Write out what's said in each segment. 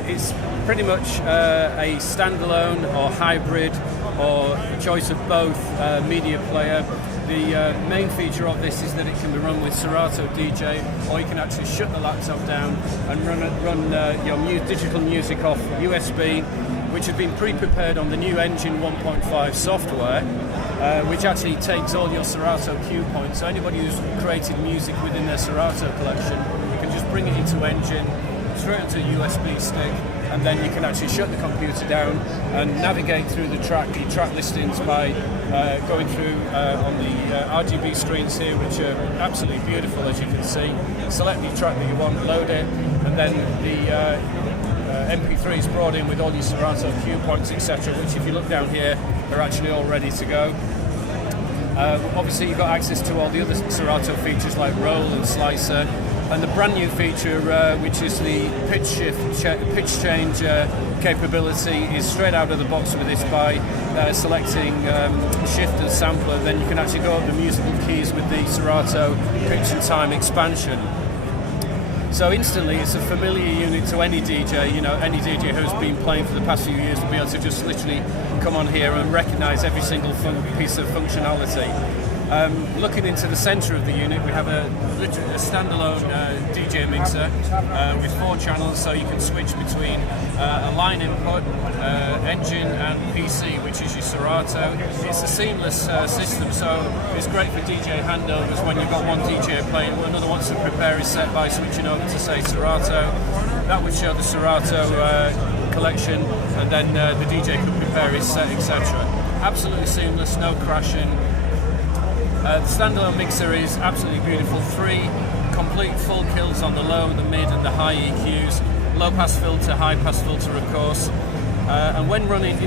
It's pretty much a standalone or hybrid or choice of both media player. The main feature of this is that it can be run with Serato DJ, or you can actually shut the laptop down and run your digital music off USB, which has been pre-prepared on the new Engine 1.5 software, which actually takes all your Serato cue points. So anybody who's created music within their Serato collection can just bring it into Engine, straight onto a USB stick, and then you can actually shut the computer down and navigate through the track listings by going through on the RGB screens here, which are absolutely beautiful, as you can see. Select the track that you want, load it, and then the MP3 is brought in with all your Serato cue points, etc., which, if you look down here, are actually all ready to go. Obviously, you've got access to all the other Serato features like roll and slicer, and the brand new feature, which is the pitch change capability, is straight out of the box with this by selecting shift and sampler. Then you can actually go up the musical keys with the Serato pitch and time expansion. So instantly, it's a familiar unit to any DJ. Any DJ who's been playing for the past few years will be able to just literally come on here and recognise every single piece of functionality. Looking into the centre of the unit, we have a standalone DJ mixer with 4 channels, so you can switch between a line input, Engine and PC, which is your Serato. It's a seamless system, so it's great for DJ handovers when you've got one DJ playing, another wants to prepare his set by switching over to, say, Serato. That would show the Serato collection, and then the DJ could prepare his set, etc. Absolutely seamless, no crashing. The standalone mixer is absolutely beautiful. 3 complete full kills on the low, the mid and the high EQs, low pass filter, high pass filter of course, and when running the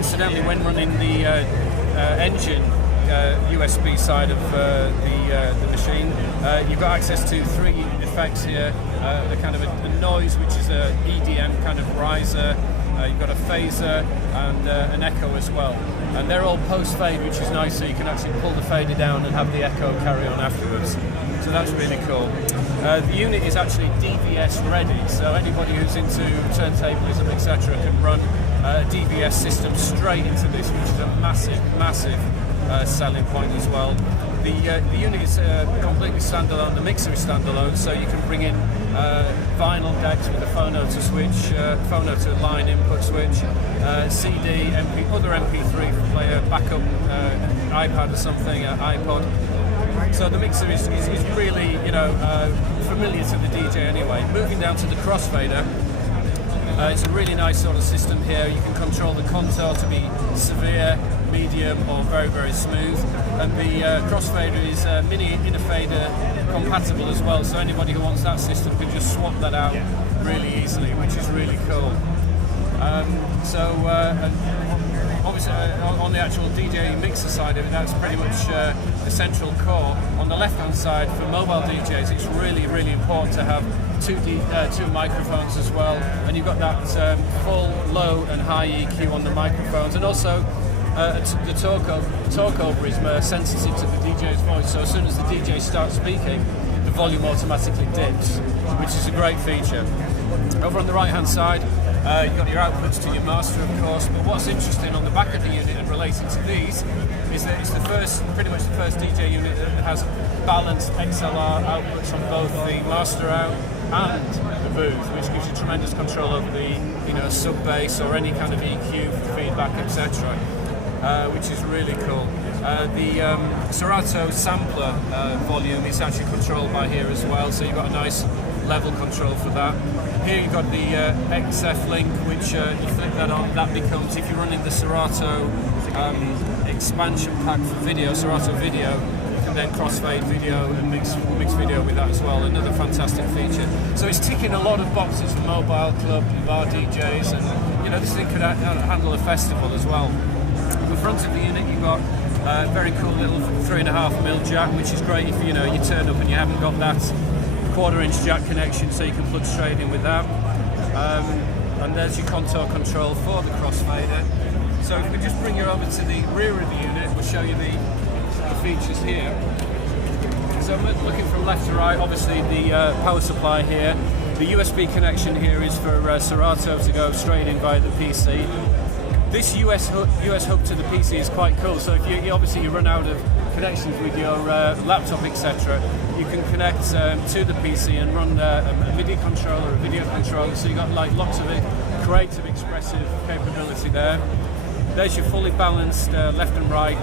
Engine USB side of the machine, you've got access to 3 effects here, a kind of a noise, which is a EDM kind of riser. You've got a phaser and an echo as well, and they're all post-fade, which is nice, so you can actually pull the fader down and have the echo carry on afterwards. So that's really cool. The unit is actually DVS ready, so anybody who's into turntablism, etc., can run a DVS system straight into this, which is a massive selling point as well. The unit is completely standalone. The mixer is standalone, so you can bring in vinyl decks with a phono to switch, phono to line input switch, CD, other MP3 player, backup iPad or something, iPod. So the mixer is really familiar to the DJ anyway. Moving down to the crossfader. It's a really nice sort of system here. You can control the contour to be severe, medium, or very, very smooth. And the crossfader is mini inner fader compatible as well, so anybody who wants that system can just swap that out really easily, which is really cool. Obviously on the actual DJ mixer side of it, that's pretty much the central core. On the left-hand side, for mobile DJs, it's really, really important to have two microphones as well, and you've got that full low and high EQ on the microphones, and also the talk over is sensitive to the DJ's voice, so as soon as the DJ starts speaking, the volume automatically dips, which is a great feature. Over on the right hand side, you've got your outputs to your master, of course, but what's interesting on the back of the unit and relating to these is that it's pretty much the first DJ unit that has balanced XLR outputs on both the master out and the booth, which gives you tremendous control over the sub bass or any kind of EQ feedback, etc., which is really cool. The Serato sampler volume is actually controlled by here as well, so you've got a nice level control for that. Here you've got the XF link, which you flick that on, that becomes, if you're running the Serato expansion pack for video, Serato Video, you can then crossfade video and mix video with that as well. Another fantastic feature. So it's ticking a lot of boxes for mobile, club, bar DJs, and this thing could handle a festival as well. At the front of the unit you've got a very cool little 3.5mm jack, which is great if you turn up and you haven't got that 1/4-inch jack connection, so you can plug straight in with that. And there's your contour control for the crossfader. So if we just bring you over to the rear of the unit, we'll show you the features here. So looking from left to right, obviously the power supply here. The USB connection here is for Serato to go straight in via the PC. This US hook to the PC is quite cool. So if you obviously you run out of connections with your laptop, etc., you can connect to the PC and run a MIDI controller, a video controller. So you've got like lots of creative, expressive capability there. There's your fully balanced left and right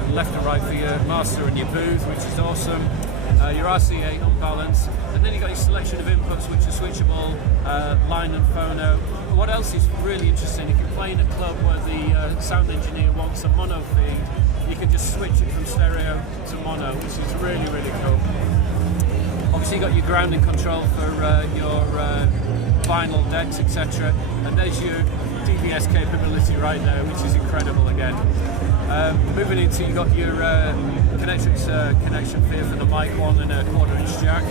for your master and your booth, which is awesome. Your RCA unbalanced, and then you've got your selection of inputs which are switchable, line and phono. What else is really interesting, if you're playing a club where the sound engineer wants a mono feed, you can just switch it from stereo to mono, which is really, really cool. Obviously you've got your grounding control for your vinyl decks, etc. And there's your DBS capability right there, which is incredible again. Moving into, you've got your connection here for the mic one and a 1/4" jack.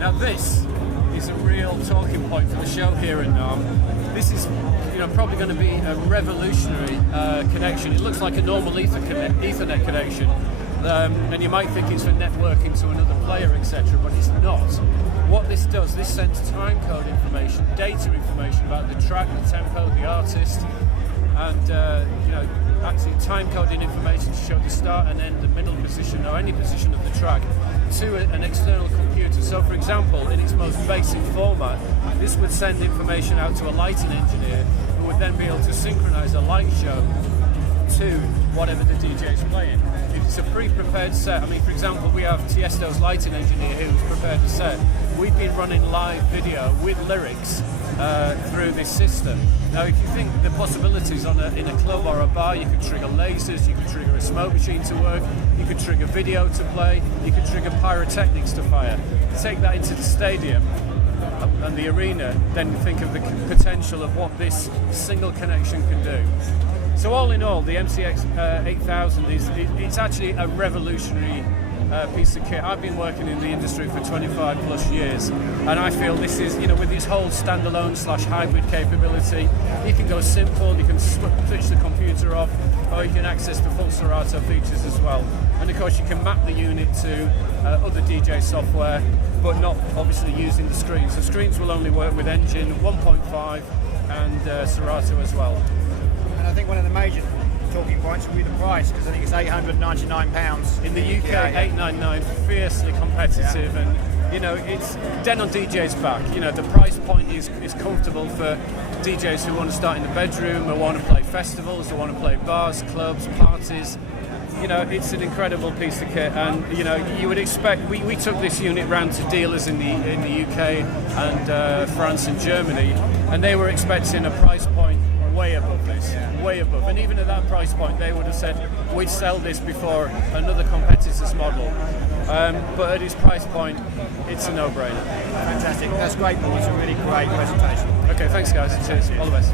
Now this is a real talking point for the show here in NAMM. This is probably going to be a revolutionary connection. It looks like a normal Ethernet connection, and you might think it's for networking to another player, etc., but it's not. What this does, this sends timecode information, data information about the track, the tempo, the artist, and actually time-coding information to show the start and end, the middle position, or any position of the track to an external computer. So, for example, in its most basic format, this would send information out to a lighting engineer who would then be able to synchronize a light show to whatever the DJ is playing. If it's a pre-prepared set, I mean, for example, we have Tiesto's lighting engineer who's prepared a set. We've been running live video with lyrics through this system. Now, if you think the possibilities in a club or a bar, you could trigger lasers, you could trigger a smoke machine to work, you could trigger video to play, you could trigger pyrotechnics to fire. Take that into the stadium and the arena, then think of the potential of what this single connection can do. So all in all, the MCX8000 it's actually a revolutionary piece of kit. I've been working in the industry for 25 plus years, and I feel this is, with this whole standalone / hybrid capability, you can go simple, you can switch the computer off, or you can access the full Serato features as well. And of course you can map the unit to other DJ software, but not obviously using the screens. The screens will only work with Engine 1.5 and Serato as well. And I think one of the major talking points would be the price, because I think it's £899 in the UK. £899, fiercely competitive, and it's Denon DJ's back. The price point is comfortable for DJs who want to start in the bedroom, who want to play festivals, who want to play bars, clubs, parties. It's an incredible piece of kit, and you would expect. We took this unit round to dealers in the UK and France and Germany, and they were expecting a price point way above this, way above. And even at that price point, they would have said, we'd sell this before another competitor's model. But at its price point, it's a no-brainer. Fantastic. That's great, Paul. It's a really great presentation. Okay, thanks guys. Cheers. All the best.